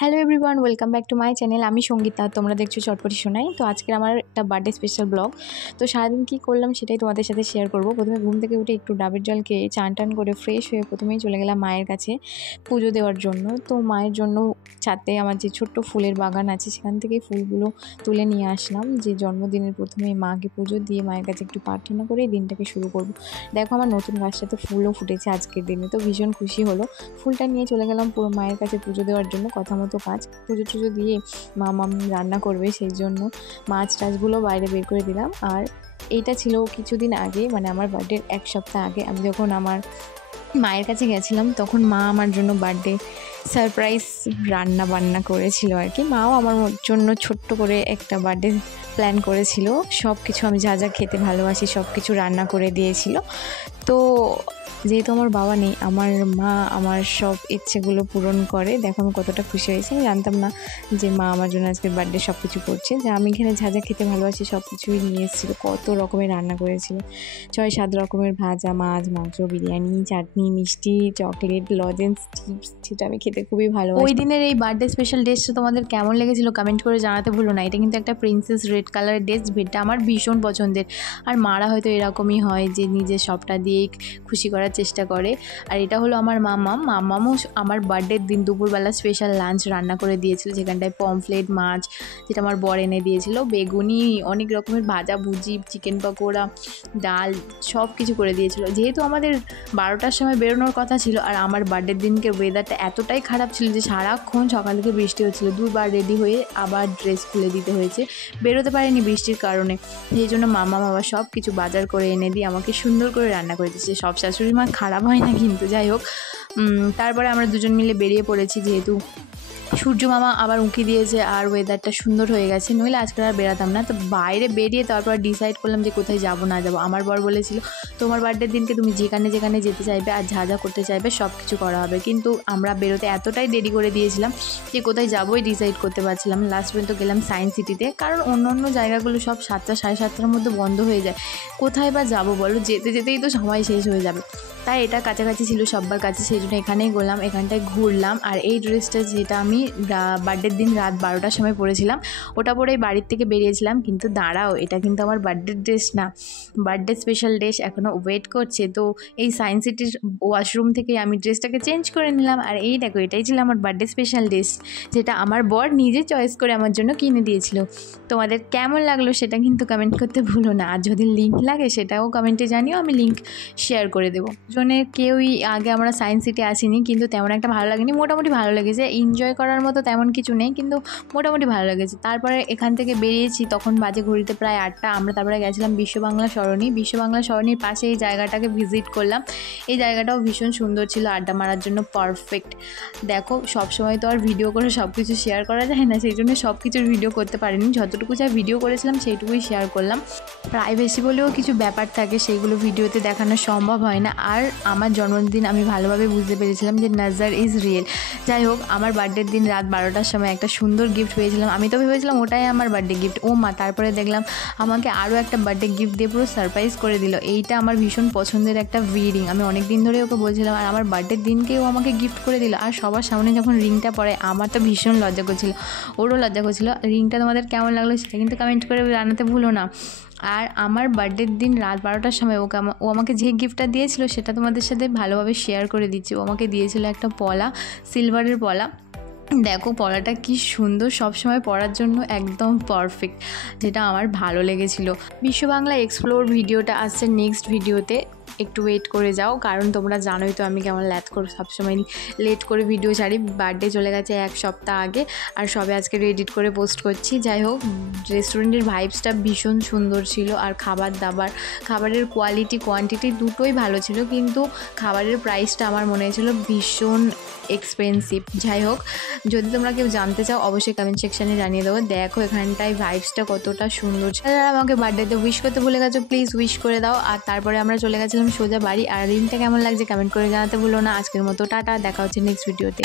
Hello everyone, welcome back to my channel. আমি সঙ্গীতা, তোমরা দেখছো চটপটি শোনাই। তো আজকের আমার একটা বার্থডে স্পেশাল ব্লগ। তো সারাদিন কী করলাম সেটাই তোমাদের সাথে শেয়ার করব। প্রথমে ঘুম থেকে উঠে একটু ডাবের জল খেয়ে চান টান করে ফ্রেশ হয়ে প্রথমেই চলে গেলাম মায়ের কাছে পুজো দেওয়ার জন্য। তো মায়ের জন্য ছাদে আমার যে ছোট্ট ফুলের বাগান আছে সেখান থেকে ফুলগুলো তুলে নিয়ে আসলাম, যে জন্মদিনের প্রথমে মাকে পুজো দিয়ে মায়ের কাছে একটু প্রার্থনা করে দিনটাকে শুরু করব। দেখো আমার নতুন গাছটাতে ফুলও ফুটেছে আজকের দিনে, তো ভীষণ খুশি হলো। ফুলটা নিয়ে চলে গেলাম পুরো মায়ের কাছে পুজো দেওয়ার জন্য। কথা মতো কাজ পুজো টুজো দিয়ে মাম রান্না করবে, সেই জন্য মাছ টাছগুলো বাইরে বের করে দিলাম। আর এইটা ছিল কিছুদিন আগে, মানে আমার বার্থডের এক সপ্তাহ আগে আমি যখন আমার মায়ের কাছে গেছিলাম তখন মা আমার জন্য বার্থডে সারপ্রাইজ রান্না বান্না করেছিল আর কি। মাও আমার জন্য ছোট্ট করে একটা বার্থডে প্ল্যান করেছিল, সব কিছু আমি যা যা খেতে ভালোবাসি সব কিছু রান্না করে দিয়েছিল। তো যেহেতু আমার বাবা নেই, আমার মা আমার সব ইচ্ছেগুলো পূরণ করে। দেখো আমি কতটা খুশি হয়েছি। আমি জানতাম না যে মা আমার জন্য আজকে বার্থডে সব কিছু করছে, যে আমি এখানে যা যা খেতে ভালোবাসি সব কিছুই নিয়ে এসেছিলো। কত রকমের রান্না করেছিল, 6-7 রকমের ভাজা, মাছ, মাংস, বিরিয়ানি, চাটনি, মিষ্টি, চকলেট, লজেন্স, চিপস, যেটা আমি খেতে খুবই ভালোবাসি। ওই দিনের এই বার্থডে স্পেশাল ড্রেসটা তোমাদের কেমন লেগেছিল কমেন্ট করে জানাতে ভুলো না। এটা কিন্তু একটা প্রিন্সেস রেড কালারের ড্রেস, যেটা আমার ভীষণ পছন্দের। আর মারা হয়তো এরকমই হয় যে নিজের সবটা দিয়েই খুশি করার চেষ্টা করে। আর এটা হলো আমার মামামও আমার বার্থডের দিন দুপুরবেলা স্পেশাল লাঞ্চ রান্না করে দিয়েছিল, যেখানটায় পমফ্লেট, মাছ যেটা আমার বর এনে দিয়েছিল, বেগুনি, অনেক রকমের ভাজা ভুজি, চিকেন পকোড়া, ডাল, সব কিছু করে দিয়েছিল। যেহেতু আমাদের 12টার সময় বেরোনোর কথা ছিল, আর আমার বার্থডের দিনকে ওয়েদারটা এতটাই খারাপ ছিল যে সারাক্ষণ সকাল থেকে বৃষ্টি হচ্ছিল। দুবার রেডি হয়ে আবার ড্রেস খুলে দিতে হয়েছে, বেরোতে পারিনি বৃষ্টির কারণে। সেই জন্য মামা সব কিছু বাজার করে এনে দিয়ে আমাকে সুন্দর করে রান্না করে দিচ্ছে। সব শাশুড়ি মা খারাপ হয় না কিন্তু, যাই হোক। তারপরে আমরা দুজন মিলে বেরিয়ে পড়েছি, যেহেতু সূর্য মামা আবার উঁকি দিয়েছে আর ওয়েদারটা সুন্দর হয়ে গেছে, নইলে আজকে আর বেরাতাম না। তো বাইরে বেরিয়ে তারপর ডিসাইড করলাম যে কোথায় যাব না যাব। আমার বর বলেছিল তোমার বার্থডের দিনকে তুমি যেখানে যেখানে যেতে চাইবে আর যা যা করতে চাইবে সব কিছু করা হবে, কিন্তু আমরা বেরোতে এতটাই দেরি করে দিয়েছিলাম যে কোথায় যাবোই ডিসাইড করতে পারছিলাম। লাস্ট পর্যন্ত গেলাম সায়েন্স সিটিতে, কারণ অন্য অন্য জায়গাগুলো সব 7টা 7:30টার মধ্যে বন্ধ হয়ে যায়। কোথায় বা যাবো বলো, যেতে যেতেই তো সময় শেষ হয়ে যাবে। তাই এটা কাছাকাছি ছিল সবার কাছে, সেই জন্য এখানেই গেলাম, এখানটায় ঘুরলাম। আর এই ড্রেসটা যেটা আমি বার্থডের দিন রাত 12টার সময় পরেছিলাম, ওটা পরেই বাড়ির থেকে বেরিয়েছিলাম। কিন্তু দাঁড়াও, এটা কিন্তু আমার বার্থডের ড্রেস না, বার্থডে স্পেশাল ড্রেস এখনও ওয়েট করছে। তো এই সায়েন্স সিটির ওয়াশরুম থেকে আমি ড্রেসটাকে চেঞ্জ করে নিলাম। আর এই দেখো, এটাই ছিল আমার বার্থডে স্পেশাল ড্রেস, যেটা আমার বর নিজে চয়েস করে আমার জন্য কিনে দিয়েছিল। তোমাদের কেমন লাগলো সেটা কিন্তু কমেন্ট করতে ভুলো না। আর যদি লিঙ্ক লাগে সেটাও কমেন্টে জানিও, আমি লিঙ্ক শেয়ার করে দেবো। জনে কেউই আগে আমরা সায়েন্স সিটি আসিনি, কিন্তু তেমন একটা ভালো লাগেনি, মোটামুটি ভালো লেগেছে। এনজয় করার মতো তেমন কিছু নেই, কিন্তু মোটামুটি ভালো লেগেছে। তারপরে এখান থেকে বেরিয়েছি, তখন বাজে ঘড়িতে প্রায় 8টা। আমরা তারপরে গেছিলাম বিশ্ব বাংলা সরণি। বিশ্ব বাংলা সরণির পাশে এই জায়গাটাকে ভিজিট করলাম। এই জায়গাটাও ভীষণ সুন্দর ছিল, আড্ডা মারার জন্য পারফেক্ট। দেখো সবসময় তো আর ভিডিও করে সব কিছু শেয়ার করা যায় না, সেই জন্য সব কিছুর ভিডিও করতে পারিনি। যতটুকু যা ভিডিও করেছিলাম সেইটুকুই শেয়ার করলাম। প্রাইভেসি বলেও কিছু ব্যাপার থাকে, সেইগুলো ভিডিওতে দেখানো সম্ভব হয় না। আর আমার জন্মদিন আমি ভালোভাবে বুঝতে পেরেছিলাম যে নাজার ইজ রিয়েল। যাই হোক, আমার বার্থডের দিন রাত 12টার সময় একটা সুন্দর গিফট পেয়েছিলাম। আমি তো ভেবেছিলাম ওটাই আমার বার্থডে গিফট। ও মা, তারপরে দেখলাম আমাকে আরও একটা বার্থডে গিফট দিয়ে পুরো সারপ্রাইজ করে দিল। এইটা আমার ভীষণ পছন্দের একটা রিং, আমি অনেক দিন ধরে ওকে বলছিলাম, আর আমার বার্থডের দিনকেও আমাকে গিফট করে দিল। আর সবার সামনে যখন রিংটা পরে, আমার তো ভীষণ লজ্জা করছিল, ওরও লজ্জা করছিল। রিংটা তোমাদের কেমন লাগলো সেটা কিন্তু কমেন্ট করে জানাতে ভুলো না। আর আমার বার্থডের দিন রাত 12টার সময় ও আমাকে যে গিফটটা দিয়েছিল সেটা তোমাদের সাথে ভালোভাবে শেয়ার করে দিচ্ছি। ও আমাকে দিয়েছিল একটা পলা, সিলভারের পলা। দেখো পলাটা কি সুন্দর, সবসময় পরার জন্য একদম পারফেক্ট, যেটা আমার ভালো লেগেছিলো। বিশ্ব বাংলা এক্সপ্লোর ভিডিওটা আসছে নেক্সট ভিডিওতে, একটু ওয়েট করে যাও, কারণ তোমরা জানোই তো আমি কেমন সবসময় লেট করে ভিডিও ছাড়ি। বার্থডে চলে গেছে এক সপ্তাহ আগে, আর সবে আজকে এডিট করে পোস্ট করছি। যাই হোক, রেস্টুরেন্টের ভাইবসটা ভীষণ সুন্দর ছিল, আর খাবারের কোয়ালিটি কোয়ান্টিটি দুটোই ভালো ছিল, কিন্তু খাবারের প্রাইসটা আমার মনে হয়েছিল ভীষণ এক্সপেন্সিভ। যাই হোক, যদি তোমরা কেউ জানতে চাও অবশ্যই কমেন্ট সেকশানে জানিয়ে দেবো। দেখো এখানটায় ভাইবসটা কতটা সুন্দর। যারা আমাকে বার্থডেতে উইশ করতে ভুলে গেছো প্লিজ উইশ করে দাও। আর তারপরে আমরা চলে গেছিলাম সোজা বাড়ি। আর রিংটা কেমন লাগছে কমেন্ট করে জানাতে ভুলো না। আজকের মতো টাটা, দেখা হচ্ছে নেক্সট ভিডিওতে।